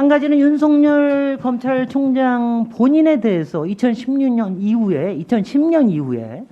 한 가지는 윤석열 검찰총장 본인에 대해서 2010년 이후에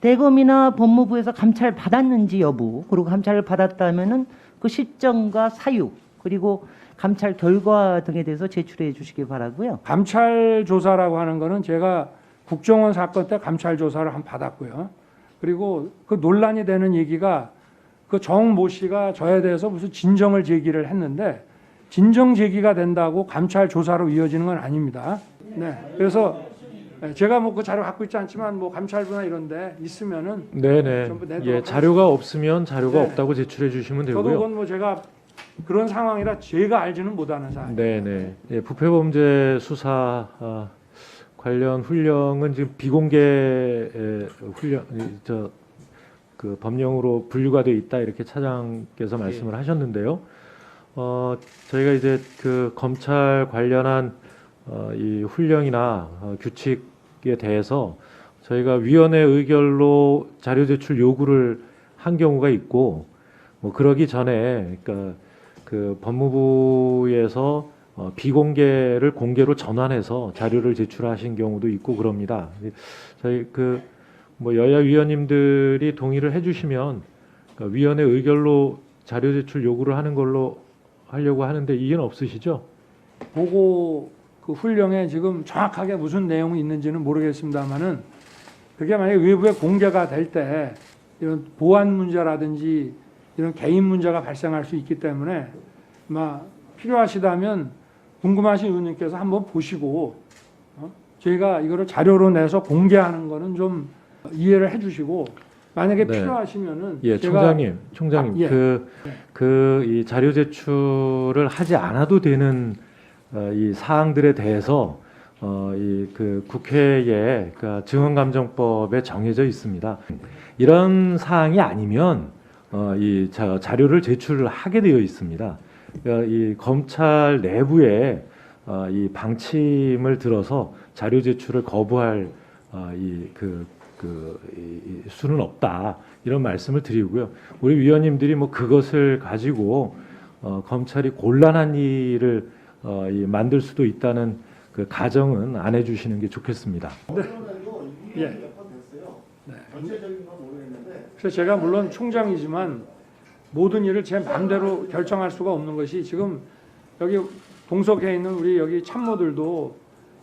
대검이나 법무부에서 감찰 받았는지 여부, 그리고 감찰을 받았다면은 그 시점과 사유, 그리고 감찰 결과 등에 대해서 제출해 주시기 바라고요. 감찰 조사라고 하는 거는 제가 국정원 사건 때 감찰 조사를 한 받았고요. 그리고 그 논란이 되는 얘기가 그 정모 씨가 저에 대해서 무슨 진정을 제기를 했는데 진정 제기가 된다고 감찰 조사로 이어지는 건 아닙니다. 네. 그래서 제가 뭐 그 자료 갖고 있지 않지만 뭐 감찰부나 이런데 있으면은 네네. 전부 내도록 예, 자료가 없으면 자료가 네. 없다고 제출해 주시면 저도 되고요. 그건 뭐 제가 그런 상황이라 제가 알지는 못하는 사안. 네네. 예, 부패범죄 수사 관련 훈령은 지금 비공개 훈령 그 법령으로 분류가 돼 있다 이렇게 차장께서 말씀을 하셨는데요. 저희가 이제 그 검찰 관련한 이 훈령이나 규칙에 대해서 저희가 위원회 의결로 자료 제출 요구를 한 경우가 있고, 뭐 그러기 전에 그러니까 그 법무부에서 비공개를 공개로 전환해서 자료를 제출하신 경우도 있고 그럽니다. 저희 그 뭐 여야 위원님들이 동의를 해주시면 그러니까 위원회 의결로 자료 제출 요구를 하는 걸로 하려고 하는데 이견 없으시죠? 보고 그 훈령에 지금 정확하게 무슨 내용이 있는지는 모르겠습니다만은 그게 만약에 외부에 공개가 될 때 이런 보안 문제라든지 이런 개인 문제가 발생할 수 있기 때문에 아마 필요하시다면 궁금하신 의원님께서 한번 보시고 저희가 이거를 자료로 내서 공개하는 거는 좀 이해를 해주시고 만약에 네. 필요하시면은 예, 제가 총장님, 예. 그 이 자료 제출을 하지 않아도 되는 이 사항들에 대해서 이 그 국회에 그 증언감정법에 정해져 있습니다. 이런 사항이 아니면 이 자료를 제출을 하게 되어 있습니다. 그러니까 이 검찰 내부에 이 방침을 들어서 자료 제출을 거부할 이 수는 없다 이런 말씀을 드리고요. 우리 위원님들이 뭐 그것을 가지고 검찰이 곤란한 일을 만들 수도 있다는 그 가정은 안 해주시는 게 좋겠습니다. 예. 네. 그래서 제가 물론 총장이지만 모든 일을 제 마음대로 결정할 수가 없는 것이 지금 여기 동석해 있는 우리 여기 참모들도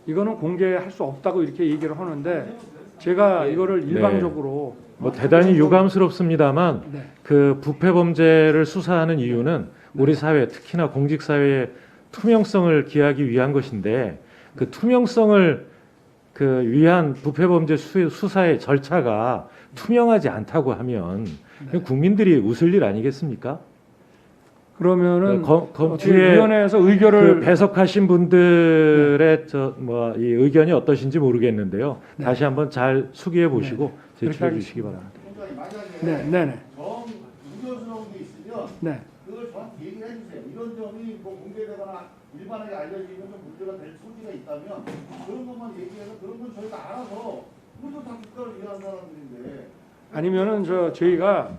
이거는 공개할 수 없다고 이렇게 얘기를 하는데 제가 이거를 일방적으로 뭐 대단히 유감스럽습니다만 네. 그 부패 범죄를 수사하는 이유는 우리 사회 특히나 공직 사회의 투명성을 기하기 위한 것인데 그 투명성을 그 위한 부패 범죄 수사의 절차가 투명하지 않다고 하면 국민들이 웃을 일 아니겠습니까? 그러면은 뒤에 위원회에서 의결을 그 배석하신 분들의 이 의견이 어떠신지 모르겠는데요. 네. 다시 한번 잘 수기해 보시고 네. 제출해 주시기 바랍니다. 네, 네, 네. 우려스러운 게 있으면 네. 그걸 정확히 얘기를 해주세요. 이런 점이 뭐 공개되거나 일반에게 알려지면 좀 문제가 될 소지가 있다면 그런 것만 얘기해서 그런 건 저희가 알아서 우리도 다 국가를 위한 사람들인데 아니면은 저희가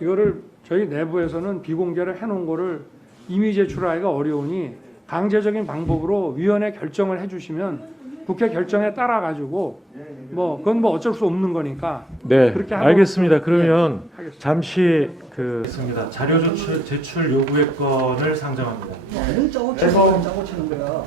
이거를 저희 내부에서는 비공개를 해놓은 거를 이미 제출하기가 어려우니 강제적인 방법으로 위원회 결정을 해주시면 국회 결정에 따라 가지고 뭐 그건 뭐 어쩔 수 없는 거니까 네, 그렇게 하고 알겠습니다. 그러면 하겠습니다. 잠시 있습니다. 자료 제출 요구의 건을 상정합니다. 짜고 치는 거야.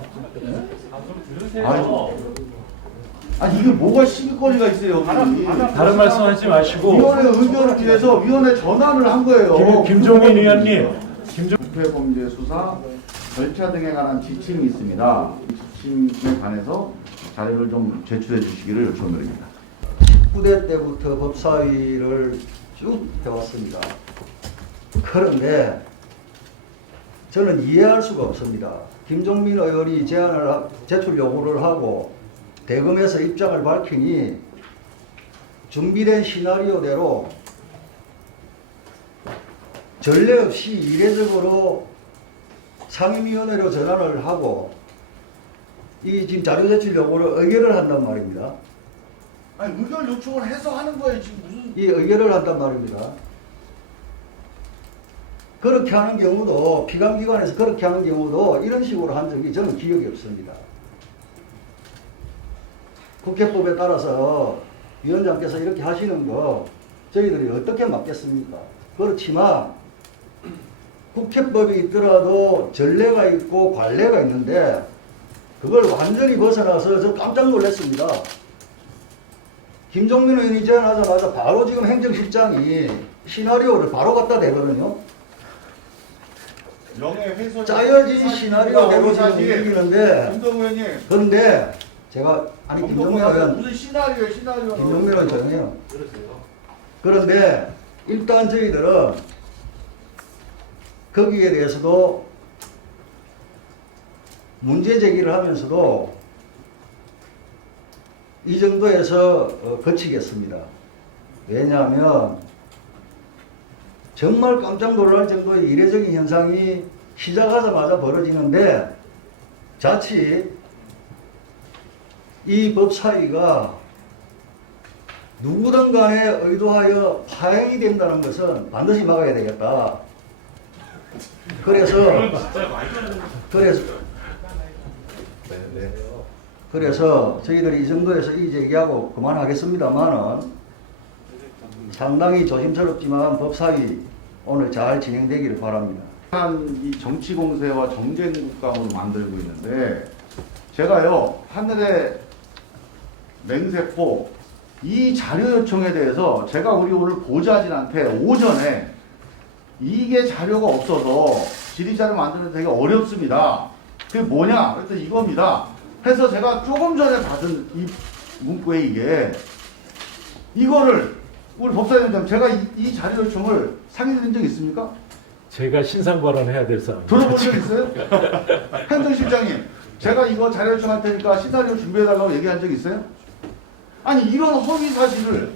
아니 이게 뭐가 시비거리가 있어요? 다른 말씀하지 마시고 위원회 의견을 위해서 위원회 전환을 한 거예요. 김종민 의원님, 부패범죄 수사 절차 등에 관한 지침이 있습니다. 이 지침에 관해서 자료를 좀 제출해 주시기를 요청드립니다. 19대 때부터 법사위를 쭉 해왔습니다. 그런데 저는 이해할 수가 없습니다. 김종민 의원이 제출 요구를 하고 대검에서 입장을 밝히니 준비된 시나리오대로 전례 없이 이례적으로 상임위원회로 전환을 하고 이 지금 자료 제출 요구를 의결을 한단 말입니다. 아니 의견 요청을 해서 하는 거예요. 지금 무슨 이 의결을 한단 말입니다. 그렇게 하는 경우도 피감기관에서 그렇게 하는 경우도 이런 식으로 한 적이 저는 기억이 없습니다. 국회법에 따라서 위원장께서 이렇게 하시는 거 저희들이 어떻게 막겠습니까? 그렇지만 국회법이 있더라도 전례가 있고 관례가 있는데 그걸 완전히 벗어나서 저 깜짝 놀랐습니다. 김종민 의원이 제안하자마자 바로 지금 행정실장이 시나리오를 바로 갖다 대거든요. 명예훼손 짜여진 시나리오대로 지금 움직이는데 김동우 의원님 그런데 제가 아니 김종민 의원 무슨 시나리오예요 시나리오 김종민 의원 조용해요. 그런데 일단 저희들은 거기에 대해서도 문제 제기를 하면서도 이 정도에서 거치겠습니다. 왜냐하면 정말 깜짝 놀랄 정도의 이례적인 현상이 시작하자마자 벌어지는데 자칫 이 법사위가 누구든 간에 의도하여 파행이 된다는 것은 반드시 막아야 되겠다. 그래서 저희들이 이 정도에서 이 얘기하고 그만하겠습니다만은 상당히 조심스럽지만 법사위 오늘 잘 진행되기를 바랍니다. 이 정치 공세와 정쟁 국가로 만들고 있는데 제가요 하늘의 맹세코 이 자료 요청에 대해서 제가 우리 오늘 보좌진한테 오전에 이게 자료가 없어서 질의자료 만드는 데 되게 어렵습니다. 그게 뭐냐? 그래서 이겁니다. 해서 제가 조금 전에 받은 이 문구에 이게 이거를 우리 법사위원장 제가 이 자료 요청을 상의드린 적 있습니까? 제가 신상발언해야 될 사람. 들어본 적 있어요? 행정실장님, 제가 이거 자료 요청할 테니까 시나리오 준비해달라고 얘기한 적 있어요? 아니 이런 허위 사실을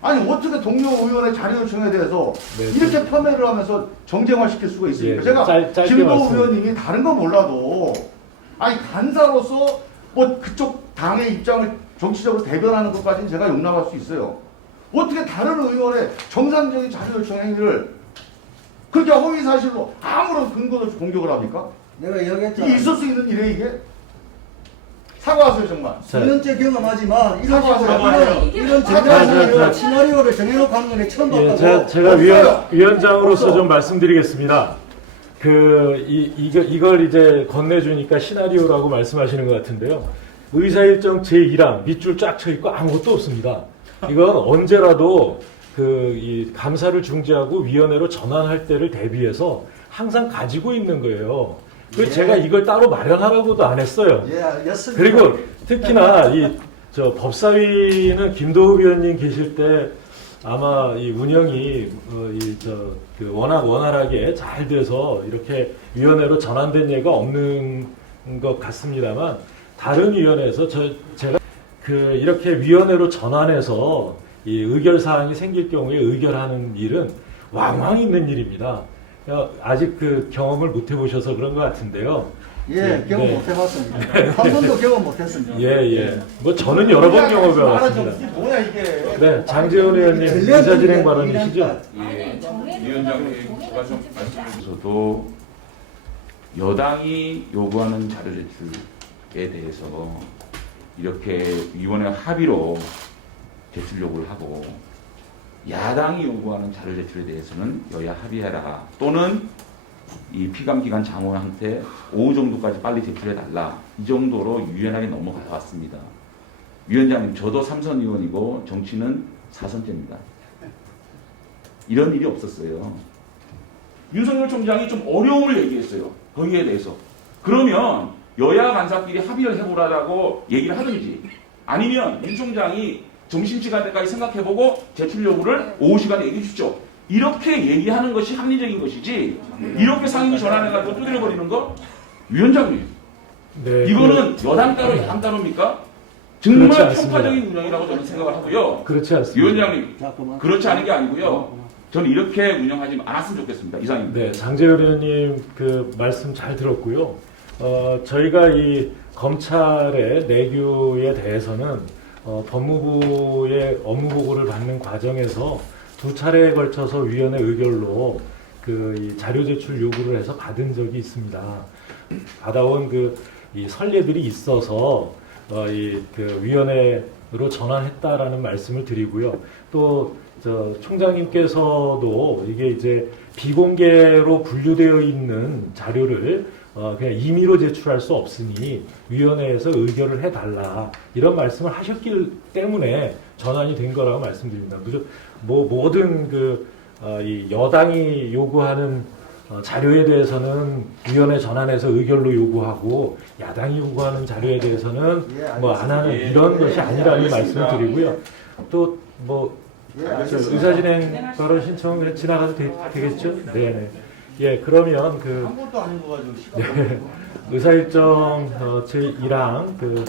아니 어떻게 동료 의원의 자료 요청에 대해서 네, 이렇게 폄훼를 하면서 정쟁화시킬 수가 있습니까? 예, 제가 짧게 김도우 말씀. 의원님이 다른 건 몰라도 아니 간사로서 뭐 그쪽 당의 입장을 정치적으로 대변하는 것까지는 제가 용납할 수 있어요. 어떻게 다른 의원의 정상적인 자료 요청 행위를 그렇게 허위 사실로 아무런 근거도 없이 공격을 합니까? 내가 이야기했잖아. 이게 있을 수 있는 일이에요 이게? 사과하세요 정말. 수년째 경험하지만 이런 사과하세요. 이런 자, 전략 시나리오를 정해놓고 하는 건 처음 예, 봤다고. 제가 없어요. 위원장으로서 없어. 좀 말씀드리겠습니다. 이걸 이제 건네주니까 시나리오라고 말씀하시는 것 같은데요. 의사일정 제1항 밑줄 쫙 쳐 있고 아무것도 없습니다. 이건 언제라도 이 감사를 중지하고 위원회로 전환할 때를 대비해서 항상 가지고 있는 거예요. 그 예. 제가 이걸 따로 마련하라고도 안 했어요. 예, 알겠습니다. 그리고 특히나 법사위는 김도우 위원님 계실 때 아마 이 운영이 워낙 원활하게 잘 돼서 이렇게 위원회로 전환된 예가 없는 것 같습니다만 다른 위원회에서 제가 이렇게 위원회로 전환해서 이 의결 사항이 생길 경우에 의결하는 일은 왕왕 있는 일입니다. 아직 경험을 못 해보셔서 그런 것 같은데요. 예, 경험 네. 못 해봤습니다. 한 번도 경험 못 했습니다. 예. 뭐 저는 여러 번 경험해 왔습니다. 이게 뭐야 이게? 네, 장재원 의원님 의사진행 발언이시죠? 예, 위원장님 제가 좀 말씀드려서도 여당이 요구하는 자료 제출에 대해서 이렇게 위원회 합의로 제출 요구를 하고 야당이 요구하는 자료 제출에 대해서는 여야 합의해라 또는 이 피감기관 장관한테 오후 정도까지 빨리 제출해달라 이 정도로 유연하게 넘어가 왔습니다. 위원장님 저도 3선 의원이고 정치는 4선째입니다. 이런 일이 없었어요. 윤석열 총장이 좀 어려움을 얘기했어요. 거기에 대해서. 그러면 여야 간사끼리 합의를 해보라고 얘기를 하든지 아니면 윤 총장이 점심시간 때까지 생각해보고 제출 여부를 오후 시간에 얘기해 주십시오. 이렇게 얘기하는 것이 합리적인 것이지 이렇게 상임위 전환해가지고 두드려버리는 거? 위원장님 네, 이거는 여당 따로 야당 따로입니까? 정말 그렇지 않습니다. 편파적인 운영이라고 저는 생각을 하고요. 그렇지 않습니다. 위원장님 자, 그만. 그렇지 않은 게 아니고요. 저는 이렇게 운영하지 않았으면 좋겠습니다. 이상입니다. 네, 장재원 의원님 말씀 잘 들었고요. 저희가 이 검찰의 내규에 대해서는 법무부의 업무 보고를 받는 과정에서 두 차례에 걸쳐서 위원회 의결로 이 자료 제출 요구를 해서 받은 적이 있습니다. 받아온 이 선례들이 있어서 그 위원회로 전환했다라는 말씀을 드리고요. 또 총장님께서도 이게 이제 비공개로 분류되어 있는 자료를 그냥 임의로 제출할 수 없으니 위원회에서 의결을 해달라 이런 말씀을 하셨기 때문에 전환이 된 거라고 말씀드립니다. 모든 이 여당이 요구하는 자료에 대해서는 위원회 전환해서 의결로 요구하고 야당이 요구하는 자료에 대해서는 안 하는 이런 것이 아니라는 말씀을 드리고요. 또 의사진행 발언 신청 지나가도 되겠죠? 네. 예, 그러면 아무것도 아닌 거 가지고 시간 의사일정 제1항